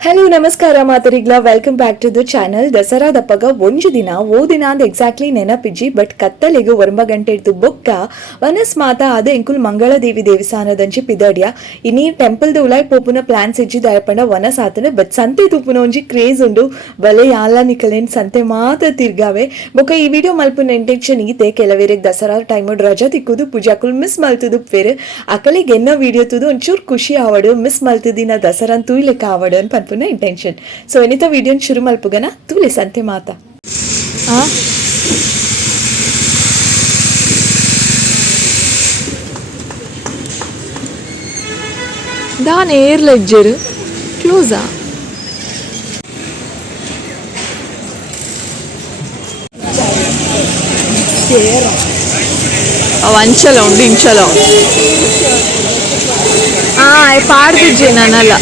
Hello ನಮಸ್ಕಾರ ಮಾತರಿಗ್ಲ welcome back to the channel. Dasara ದಪ್ಪಗ ಒಂಜು ದಿನ ಓ ದಿನ ಅಂದ್ ಎಕ್ಸಾಕ್ಟ್ಲಿ ನೆನಪಿಜ್ಜಿ ಬಟ್ ಕತ್ತಲೆಗ್ ಒರ್ಮ ಗಂಟೆ ಇಡ್ತು ಬೊಕ್ಕ ವನಸ್ ಮಾತ ಅದ ಎಂಕುಲ್ ಮಂಗಳದೇವಿ ದೇವಸ್ಥಾನದಂಚಿ ಪಿದಡ್ಯ ಇನಿ ಟೆಂಪಲ್ ದ ಉಲಾಯ್ ಪೋಪುನ ಪ್ಲಾನ್ಸ್ ಇಜ್ಜಿ ದಾಯಪಂಡ ವನಸ್ ಆತನ ಬಟ್ ಸಂತೆ ತೂಪುನ ಒಂಜಿ ಕ್ರೇಜ್ ಉಂಡು ಬಲೆ ಯಾಲ ನಿಕಲೆನ್ ಸಂತೆ ಮಾತ ತಿರ್ಗಾವೆ ಬೊಕ್ಕ ಈ ವಿಡಿಯೋ ಮಲ್ಪುನ ಇಂಟೆನ್ಷನ್ ಈತೆ ಕೆಲವೇರೆಗ್ ದಸರಾ ಟೈಮಡ್ ರಜಾ ತಿಕ್ಕುದು ಪೂಜಾಕುಲ್ ಮಿಸ್ ಮಲ್ತುದು ಫೇರ್ ಅಕಲಿಗೆ ಎನ್ನ ವಿಡಿಯೋ ತುದು ಒಂಚೂರು ಖುಷಿ ಆವಡು ಮಿಸ್ ಮಲ್ತುದಿನ ದಸರಾನ್ ತೂಯ್ಲೆಕ್ಕ ಆವಡು ಅನ್ಪ ಇಂಟೆನ್ಷನ್. ಸೊ ಎನಿತ ವಿಡಿಯೋ ಶುರು ಮಲ್ಪುಗನ ತೂಲೆ ಸಂತೆ ಮಾತ ದಾನೆ ಏರ್ ಲೆಜ್ಜರ್ ಕ್ಲೋಸಾ ಅವ ಅಂಚಲ ಉಂಡು ಇಂಚಲ ಪಾಡ್ದಿಜ್ಜೆ ನಾನಲ್ಲ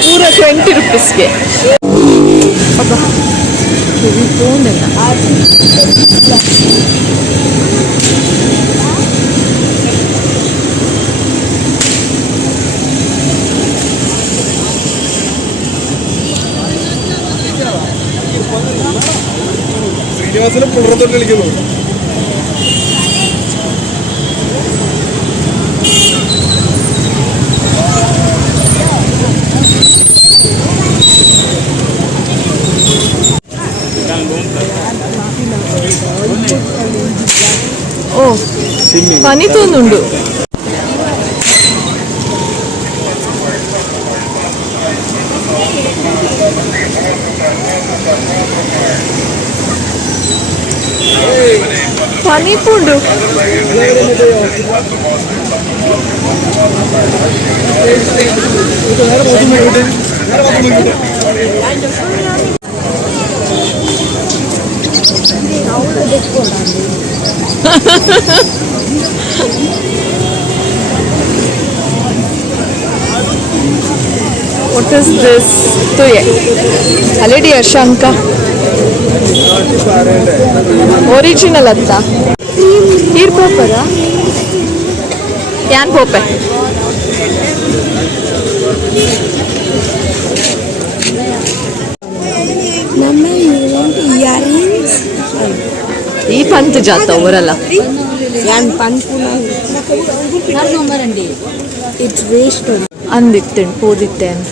पूरा 20 रुपीस्ಗೆ ശ്രീനിവാസനും പുണർത്തോട്ട് കളിക്കുന്നു. ഓ പനി തോന്നുന്നുണ്ട്. పనిపుండు What is this? तो ये already Ashanka ಒರಿಜಿನಲ್ ಅತ್ತ ಈರ್ ಪೋಪರ ಯಾನ್ ಪೋಪೆ ಈ ಪಂತ್ ಜಾತ ಊರಲ್ಲ ಅಂದಿತ್ತೇನು ಹೋದಿತ್ತೇನು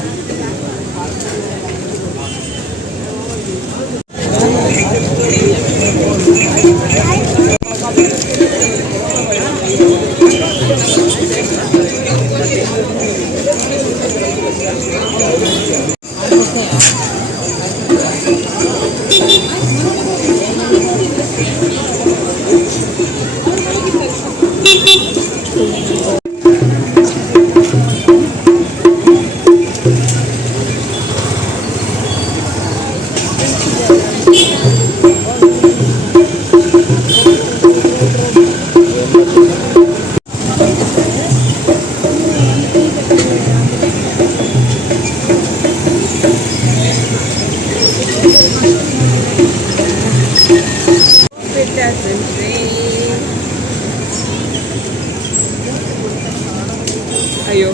ಅಯ್ಯೋ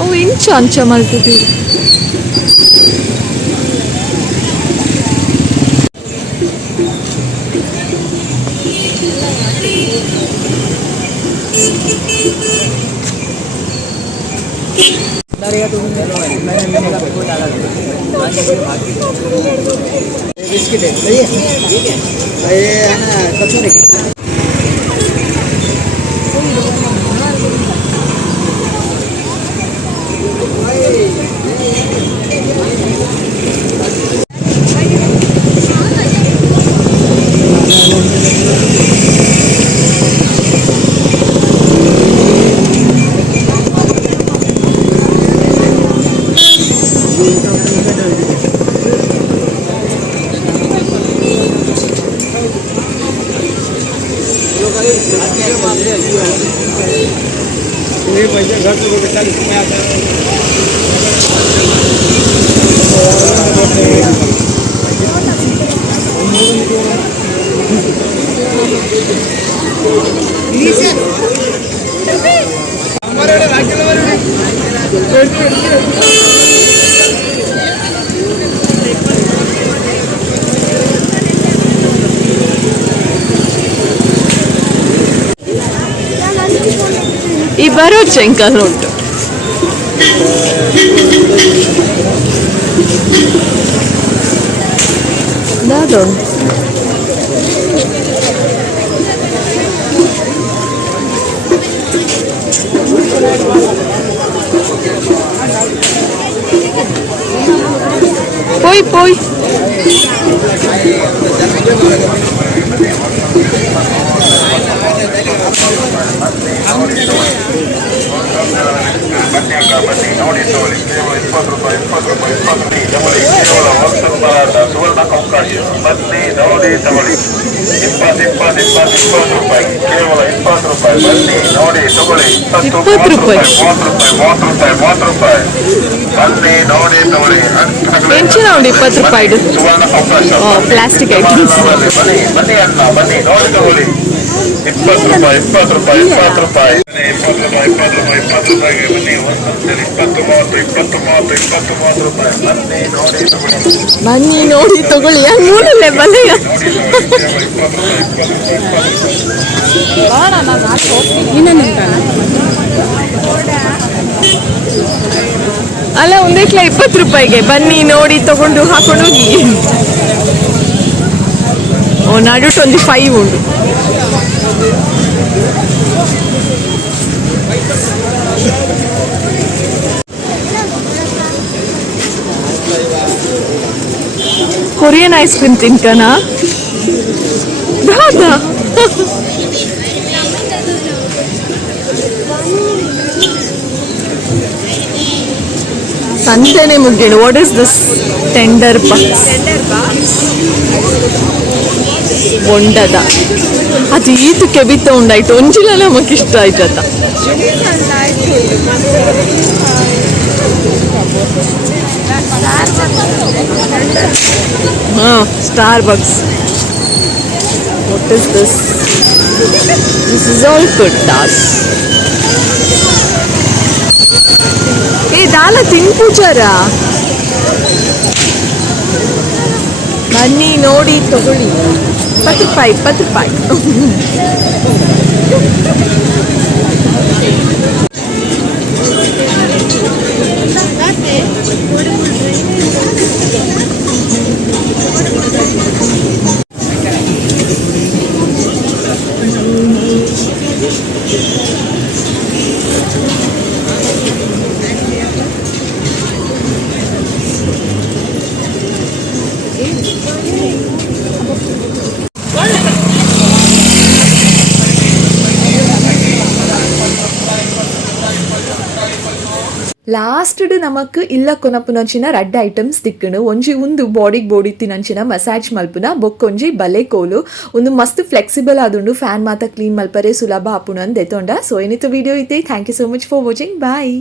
ಅವು ಇಂಚ ಅಂಚ ಮಲ್ತಿದ್ದೀವಿ. बिस्किट है ये है ना कचौरी ये पैसे घर से बेटा इसमें आता है हमारे राज्य में ಈ ಬರೋ ಚೆಂಕಲ್ ಉಂಟು ಅದೊಂದು ಪೋಯ್ ಪೋಯ್ ಸುವರ್ಣ ಅವಕಾಶ ಬನ್ನಿ ನೋಡಿ ತಗೊಳ್ಳಿ 20 ರೂಪಾಯಿ ಕೇವಲ 20 ರೂಪಾಯಿ ಬನ್ನಿ ನೋಡಿ ತಗೊಳ್ಳಿ 20 ರೂಪಾಯಿ 30 ರೂಪಾಯಿ ಬನ್ನಿ ನೋಡಿ ತಗೊಳ್ಳಿ ಹೆಂಚಿನ ಉಂಟು 20 ರೂಪಾಯಿದು ಸುವರ್ಣ ಅವಕಾಶ ಪ್ಲಾಸ್ಟಿಕ್ ಐಟಮ್ಸ್ ಬನ್ನಿ ಬನ್ನಿ ಅಣ್ಣ ಬನ್ನಿ ನೋಡಿ ತಗೊಳ್ಳಿ 20 ರೂಪಾಯಿ 20 ರೂಪಾಯಿ 20 ರೂಪಾಯಿ 20 ರೂಪಾಯಿಗೆ ಬನ್ನಿ ಒಂದೊಂದಲ್ಲಿ 20 ರೂಪಾಯಿ ಬನ್ನಿ ನೋಡಿ ತಗೊಳ್ಳಿ ಬನ್ನಿ ನೋಡಿ ತಗೊಳ್ಳಿ ಯಾರು ಮೂರಲ್ಲೇ ಬಲೆಯ ಅಲ್ಲ ಒಂದೇಕ್ಲ 20 ರೂಪಾಯಿಗೆ ಬನ್ನಿ ನೋಡಿ ತಗೊಂಡು ಹಾಕೊಂಡು ಹೋಗಿ ಓ ನಾಡುಟ್ಟು ಒಂದು 5 ಉಂಟು ಕೊರಿಯನ್ ಐಸ್ ಕ್ರೀಮ್ ತಿನ್ಕನಾ ದಾದಾ ಸಂತೆನೆ ಮುಗ್ಗೇಳು what is this tender box ಬೊಂಡದ ಅದು ಈತು ಕೆಬಿತ ಉಂಡಾಯ್ತು ಒಂಜಿಲ ನಮಗೆ ಇಷ್ಟ ಆಯ್ತದ ಹಾಂ star box what is this is all good ದಾಸ್ ಏ ದಾಲ ತಿನ್ಪೂಜಾರ ಬನ್ನಿ ನೋಡಿ ತಗೊಳ್ಳಿ 20 ರೂಪಾಯಿ ಲಾಸ್ಟ್ ನಮಕ್ ಇಲ್ಲ ಕೊನಪುನಂಚಿನ ರಡ್ಡ್ ಐಟಮ್ಸ್ ದಿಕ್ಕುನು ಒಂಜಿ ಉಂದು ಬಾಡಿಗೆ ಬೋಡಿತ್ತಿನಂಚಿನ ಮಸಾಜ್ ಮಲ್ಪುನ ಬೊಕ್ಕೊಂಜಿ ಬಲೆ ಕೋಲು ಒಂದು ಮಸ್ತ್ ಫ್ಲೆಕ್ಸಿಬಲ್ ಆದುಂಡು ಫ್ಯಾನ್ ಮಾತ ಕ್ಲೀನ್ ಮಲ್ಪರೆ ಸುಲಭ ಆಪುನ ದೆತೊಂಡ ಸೊ ಏನಿತ್ತು ವಿಡಿಯೋ ಇತ್ತೆ thank you so much for watching bye.